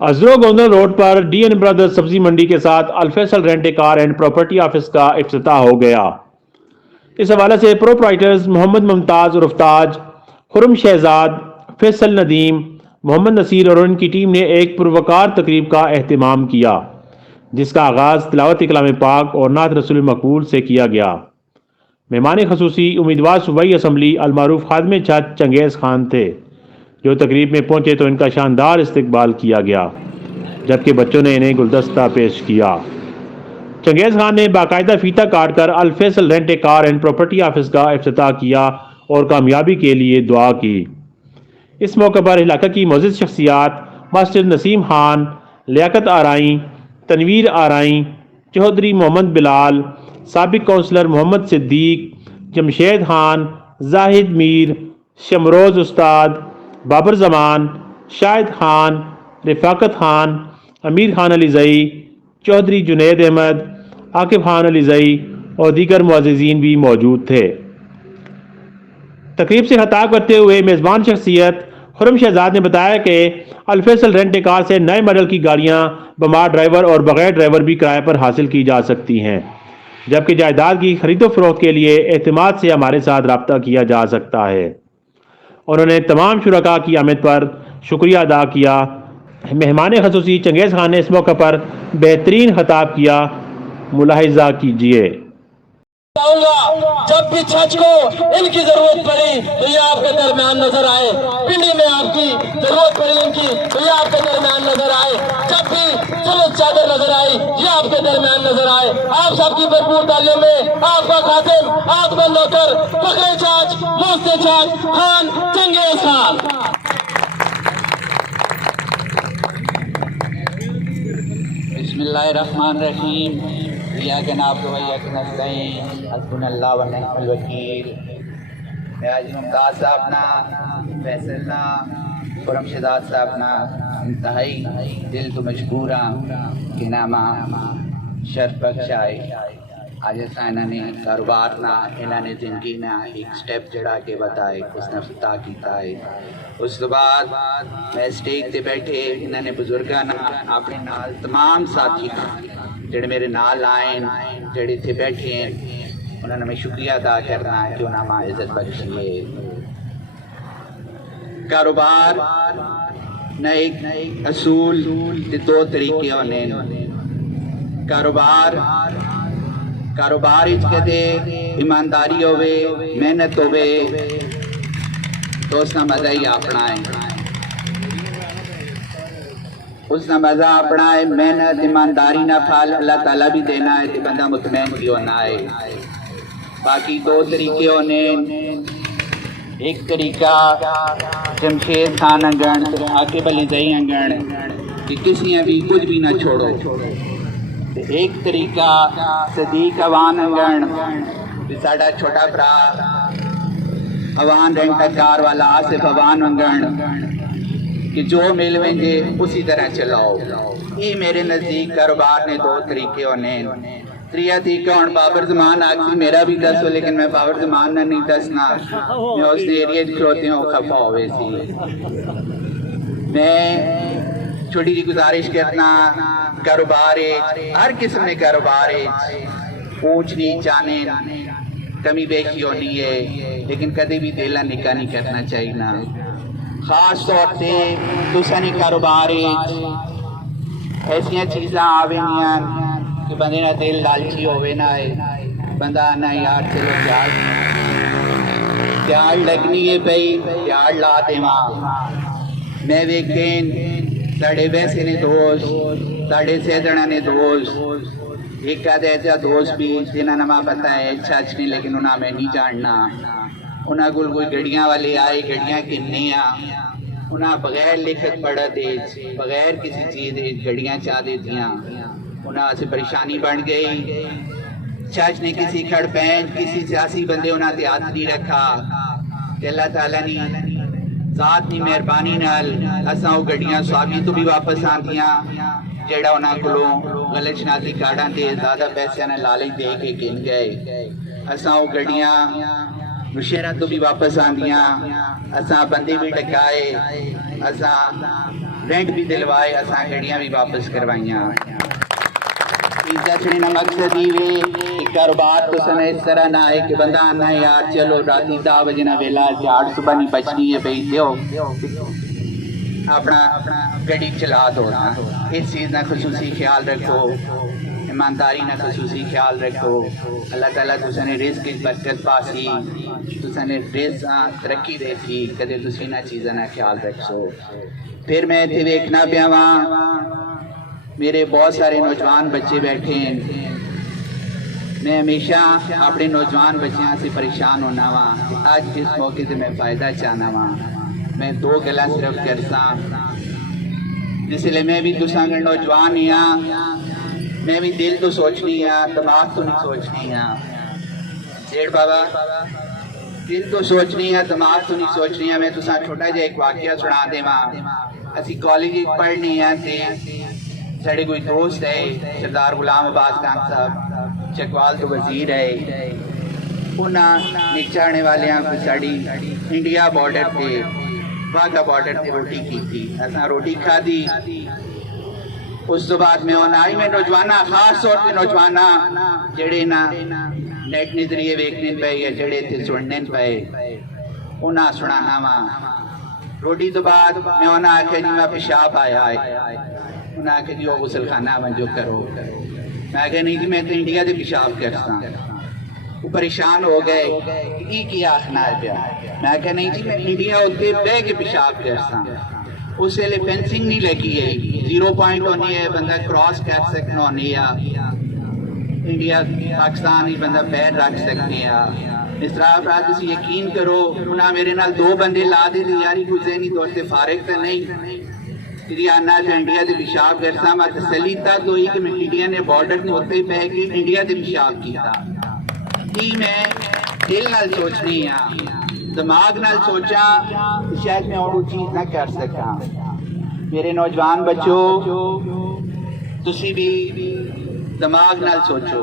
अजरो Gondal road पर DN brothers सब्जी मंडी के साथ Al-Faisal rent a car and property office का इफ्तिताह हो गया। इस हवाले से प्रोप्राइटर्स मोहम्मद मुमताज़ उर्फ ताज, खुरम शहजाद, फैसल नदीम, मोहम्मद नसीर और उनकी टीम ने एक पुरवकार तकरीब का एहतमाम किया, जिसका आगाज़ तिलावत कलाम पाक और नात रसूल मकबूल से किया गया। मेहमान खसूसी उम्मीदवार सूबाई असम्बली अलमारूफ खादम छत चंगेज़ खान थे, जो तकरीब में पहुंचे तो इनका शानदार इस्तकबाल किया गया, जबकि बच्चों ने इन्हें गुलदस्ता पेश किया। चंगेज़ खान ने बाकायदा फीता काट कर Al-Faisal rent a car and property office का इफ्तिताह किया और कामयाबी के लिए दुआ की। इस मौके पर इलाका की मोअज़्ज़िज़ शख्सियात मास्टर नसीम खान, लियाकत आराई, तनवीर आराई, चौधरी मोहम्मद बिलाल, साबिक काउंसलर मोहम्मद सिद्दीक, जमशेद खान, जाहिद मीर, शमरोज़ उस्ताद, बाबर जमान, शाहिद खान, रिफाकत खान, अमीर खान अलीज़ई, चौधरी जुनैद अहमद, आकिब खान अलीज़ई और दीगर मुअज़्ज़िज़ीन भी मौजूद थे। तकरीब से खिताब करते हुए मेज़बान शख्सियत खुरम शहजाद ने बताया कि अल-फैसल रेंट ए कार से नए मॉडल की गाड़ियां बमार ड्राइवर और बगैर ड्राइवर भी किराए पर हासिल की जा सकती हैं, जबकि जायदाद की खरीदो फरोख्त के लिए एतमाद से हमारे साथ रब्ता किया जा सकता है। उन्होंने तमाम शुरका की आमद पर शुक्रिया अदा किया। मेहमान खसूसी चंगेज़ खान ने इस मौके पर बेहतरीन खिताब किया। मुलाहिजा कीजिए। जब भी छच को इनकी जरूरत पड़ी तो ये आपके दरमियान नजर आए, पिंडी में आपकी जरूरत पड़ी इनकी तो ये आपके दरमियान नजर आए, जब भी सुलझ चादर नजर आई ये आपके दरमियान नजर आए। आप सबकी भरपूर तालियों में आपका खातिम, आपका नौकर, फखरे चाच, मोहसे चाच खान चंगेज़ खान। बिस्मिल्लाहिर्रहमानिर्रहीम। इय्याका नअबुदु व इय्याका नस्तईन। हस्बुनल्लाहु व निअमल वकील। मैं आज मुमताज़ साहब ना, फैसल ना, खुरम शहजाद साहब ना इंतहाई दिल तो मजबूर हाँ कि नामा शर्फ बख्श आए। आज असा इन्होंने कारोबार ना, इन्होंने जिंदगी ना एक स्टेप जड़ा के बताए, उसने फतह किया है। उस तो बाद मैं स्टेज पे बैठे इन्होंने बुजुर्गों ना, अपने नाल तमाम साथी जेड़े मेरे नाल आए, जेड़े इतने बैठे हैं, उन्होंने मैं शुक्रिया अदा करना है कि उन्होंने मां इज्जत बख्शी है। कारोबार न एक असूल ते दो तरीके होने। कारोबार कदे ईमानदारी होवे, मेहनत होवे तो उसका मजा ही अपना है, उसका मजा अपना है। मेहनत ईमानदारी ना फल अल्लाह ताला भी देना है तो बंदा मुतमैन भी होना है। बाकी दो तरीके होने, एक तरीका जमशेद खान अंगण, आकिब अलीज़ई अंगण कि किसी भी कुछ भी ना छोड़ो। एक तरीका सदीक अवान अंगण, साडा छोटा भरा अवान रेंट कार वाला आसिफ अवान अंगण कि जो मिल वेंगे उसी तरह चलाओ। ये मेरे नज़दीक कारोबार ने दो तरीके होने। त्रिया तरीका हूँ बाबर जमान आखी मेरा भी दसो, लेकिन मैं बाबर जमान ना नहीं दसना, मैं उस एरिए खलोते हूँ खफा होवे सी। मैं छोटी जी गुजारिश करना, कारोबार हर किस्म के कारोबार ऊंच नीच जाने कमी बेशी होनी है, लेकिन कभी भी दिल निका नहीं करना चाहिए ना। खास तौर से तुसानी कारोबार ऐसिया चीज़ा आवेनियां कि बंदे ना दिल लालची होवे ना है, बंदा ना यार चलो प्यार लगनी है भाई प्यार ला देवा। मैं वेखें साढ़े वैसे ने दोस्त, साढ़े सेदना ने दोस्त, एक आध ऐसा दोस्त भी जिन्होंने मैं पता है सच नहीं, लेकिन उन्हें मैं नहीं जानना। उन्हें कोई गड्डियां वाले आए, गड्डियां किन्ने उन्हें बगैर लिखत पढ़ा दे, बगैर किसी चीज़ गड्डियां चाह देतियाँ, उन्हें से परेशानी बन गई। सच ने किसी खड़ पैंट किसी सियासी बंदे उन्हें ते हाथ नहीं रखा। अल्लाह ताला ने ज़ात की मेहरबानी नाल असां वो गड्डियां स्वामी तो भी वापस आंदियां, जेड़ा उन्हां कोलों गलत शनाखती कार्डां ते ज़्यादा पैसे ने लालच दे के किन गए। असां वो गड्डियां मुशहरा तो भी वापस आंदियां, असां बंदे भी टकाए, असां रेंट भी दिलवाए, असां गड्डियां भी वापस करवाइयां। दसने का मकसद ही वे कारोबार तो समय इस तरह ना है कि बंदा आना है यार चलो राती 10 बजे ना वेला झाड़ सुबह नहीं बचनी है भाई दो अपना गड्डी चला दो ना। इस चीज़ का खसूसी ख्याल रखो, ईमानदारी ना खसूसी ख्याल रखो। अल्लाह ताला तुसाने रिस्क की बरकत पासी, तुसाने रिस्क तरक्की देखी, कदे तुसी ना चीज़ों का ख्याल रखो। फिर मैं इतने वेखना पिया वहाँ मेरे बहुत सारे नौजवान बच्चे बैठे हैं। मैं हमेशा अपने नौजवान बच्चों से परेशान होना वा, आज इस मौके से मैं फ़ायदा चाहना वा। मैं 2 गल्लां सिर्फ करसा, इसलिए मैं भी तुसां अगर नौजवान हाँ, मैं भी दिल तो सोचनी हाँ, दिमाग तो नहीं सोचनी हाँ। जेठ बाबा दिल तो सोचनी है, दिमाग तो नहीं सोचनी है। मैं तुसां छोटा जिहा एक वाक़या सुना देवां। असी कॉलेज पढ़नी है, साढ़े कोई दोस्त है सरदार गुलाम अब्बास खान साहब चकवाल तो वजीर है, उन्होंने चाहने वाले को साड़ी इंडिया बॉर्डर पे वाघा बॉर्डर पे रोटी की थी। असा रोटी खाधी, उस तो बाद में आई मैं नौजवाना खास तौर पर नौजवाना जड़े ना नेट के जरिए वेखने पे या जड़े इतने सुनने पे उन्हें सुनाना वा। रोटी तो बाद मैं उन्हें आख्या जी मैं पेशाब आया है, उन्हें आखे जी वो गुसल खाना वजो करो। मैं आख्या नहीं जी मैं तो इंडिया से पेशाब करता। वो परेशान हो गए कि आखना है पिया। मैं आख्या नहीं जी मैं इंडिया उत्ते बह के पेशाब करता। उस वेले फेंसिंग नहीं लगी है, 0 पॉइंट होनी है, बंदा क्रॉस कर सकना होनी है, इंडिया पाकिस्तान ही बंदा पैर रख सकते हैं। इस तरह पर तुम यकीन करो उन्हें मेरे नाल 2 बंदे ला दे यारी कोई ज़हनी तौर से फारिग तो नहीं आना जो इंडिया से पेशाब करता। मैं तसली तक हुई कि मैं इंडिया ने बॉर्डर ने उत्ते पै के इंडिया से पेशाब किया। कि मैं दिल नाल सोचनी हाँ, दिमाग नाल सोचा शायद मैं और चीज़ ना कर सका। मेरे नौजवान बच्चों तुसी भी दिमाग नाल सोचो।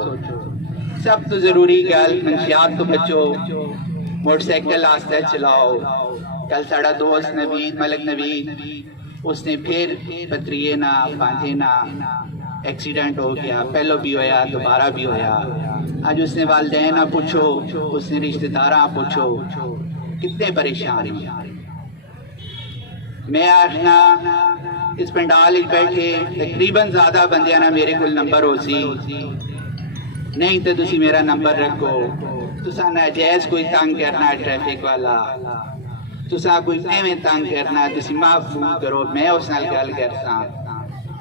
सब तो ज़रूरी गल मंशियात तो बचो, मोटरसाइकिल आस्ते चलाओ। कल साड़ा दोस्त नवीद मलिक नवीद उसने फिर पत्रिये ना पांचे ना एक्सीडेंट हो गया, पहलो भी होया दोबारा भी होया। आज उसने वालदैन ना पूछो, उसने रिश्तेदार पूछो, कितने परेशान हैं। मैं आखना इस पंडाल बैठे तकरीबन ज़्यादा बंदियां ना मेरे को नंबर हो सी, नहीं तो तुसी मेरा नंबर रखो। तुसा नाजायज़ कोई तंग करना ट्रैफिक वाला, तुसा कोई एवं तंग करना तुसी माफ करो, मैं उस नाल गल करसा।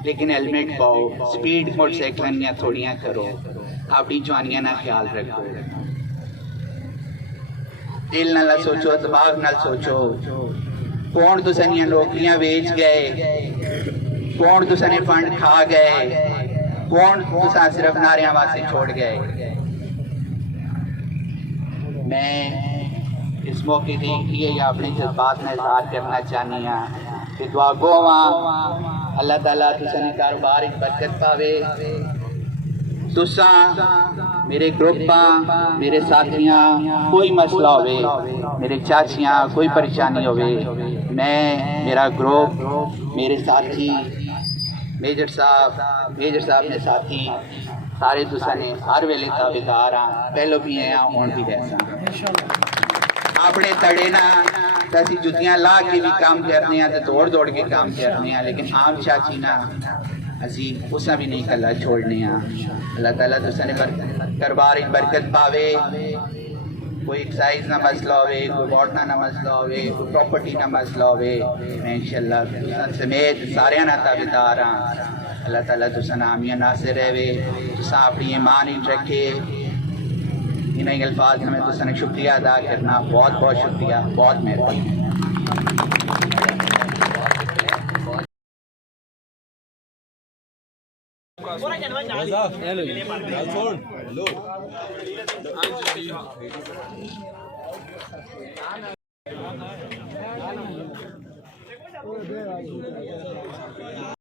लेकिन हेलमेट पाओ, स्पीड मोटरसाइकिल थोड़ियां करो, अपनी जवानियां ना ख्याल रखो। दिल नाल सोचो, दिमाग नाल सोचो। कौन तुसां नौकरियां बेच गए, कौन तुसां फंड खा गए, कौन तुसां सिर्फ नारियां वास्ते छोड़ गए। मैं इस मौके देखिए या अपने जज्बात में इजहार करना चाहनी हाँ कि दुआ गो अल्लाह ताला तुसाने कारोबार बरकत पावे। तुसा मेरे ग्रुपां मेरे साथियां कोई मसला होवे, मेरे चाचियां कोई परेशानी होवे, मैं मेरा ग्रुप मेरे साथी मेजर साहब ने साथी सारे तुसाने हर वेले ताबेदार हाँ, पहलो भी हैं हुण भी रहसा। अपने तड़े ना असी जुतियां ला के भी काम करने हैं, दौड़ दौड़ के काम करने हैं, लेकिन आम चाची ना असी उसा भी नहीं कला छोड़ने हैं। अल्लाह ताला तुसाने कारोबार बरकत पावे। कोई एक्साइज ना मसला होवे, कोई वाटना ना मसला होवे, कोई प्रॉपर्टी ना मसला होवे, मैं इंशाअल्लाह तुसा समेत सारे ना ताबेदार हाँ। अल्लाह ताला तुसा नामियां नासिर रहे, तुसा अपनी ईमान ही रखे। इन अल्फाज में तुसा शुक्रिया अदा करना, बहुत बहुत शुक्रिया, बहुत मेहरबानी। हेलो